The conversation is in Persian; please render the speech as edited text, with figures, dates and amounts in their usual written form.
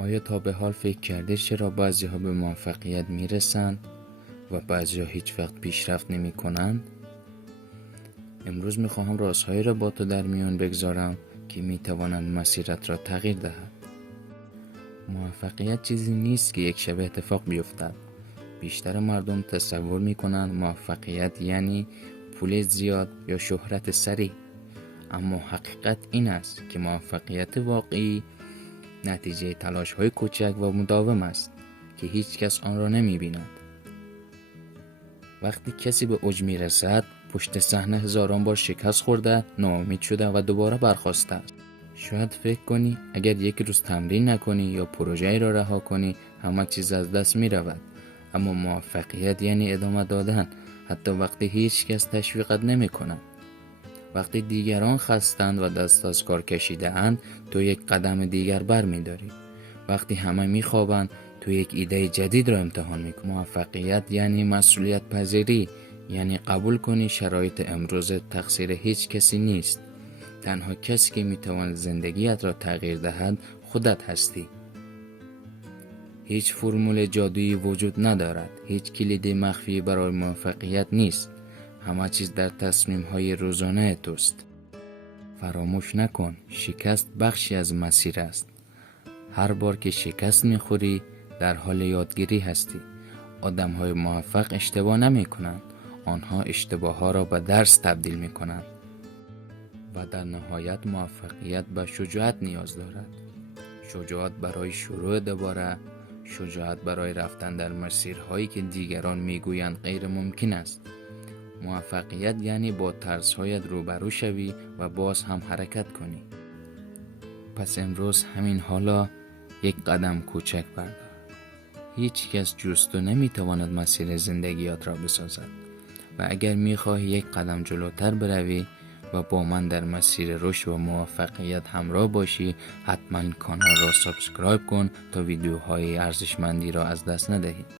آیا تا به حال فکر کردی چرا بعضی‌ها به موفقیت میرسند و بعضی‌ها هیچ وقت پیشرفت نمی‌کنند؟ امروز می‌خواهم رازهایی را با تو در میان بگذارم که می‌توانند مسیرت را تغییر دهد. موفقیت چیزی نیست که یک شب اتفاق بیفتد. بیشتر مردم تصور می‌کنند موفقیت یعنی پول زیاد یا شهرت سریع. اما حقیقت این است که موفقیت واقعی نتیجه تلاش‌های کوچک و مداوم است که هیچ کس آن را نمی‌بیند. وقتی کسی به اوج می‌رسد، پشت صحنه هزاران بار شکست خورده، ناامید شده و دوباره برخاسته است. شاید فکر کنی اگر یک روز تمرین نکنی یا پروژه‌ای را رها کنی، همه چیز از دست می‌رود. اما موفقیت یعنی ادامه دادن، حتی وقتی هیچ کس تشویقت نمی‌کند. وقتی دیگران خستند و دست از کار کشیده اند، تو یک قدم دیگر برمی‌داری. وقتی همه می‌خوابند، تو یک ایده جدید را امتحان می‌کنی. موفقیت یعنی مسئولیت پذیری، یعنی قبول کنی شرایط امروز تقصیر هیچ کسی نیست. تنها کسی که می‌تواند زندگیت را تغییر دهد خودت هستی. هیچ فرمول جادویی وجود ندارد. هیچ کلید مخفی برای موفقیت نیست. همه چیز در تصمیم‌های روزانه توست. فراموش نکن، شکست بخشی از مسیر است. هر بار که شکست می‌خوری، در حال یادگیری هستی. آدم‌های موفق اشتباه نمی‌کنند. آنها اشتباه‌ها را به درس تبدیل می‌کنند. و در نهایت موفقیت به شجاعت نیاز دارد. شجاعت برای شروع دوباره، شجاعت برای رفتن در مسیرهایی که دیگران میگویند غیر ممکن است. موفقیت یعنی با ترس‌هایت روبرو شوی و باز هم حرکت کنی. پس امروز همین حالا یک قدم کوچک بردار. هیچ کس جز تو نمیتواند مسیر زندگیات را بسازد و اگر میخواهی یک قدم جلوتر بروی و با من در مسیر رشد و موفقیت همراه باشی، حتما کانال را سابسکرایب کن تا ویدیوهای ارزشمندی را از دست ندهی.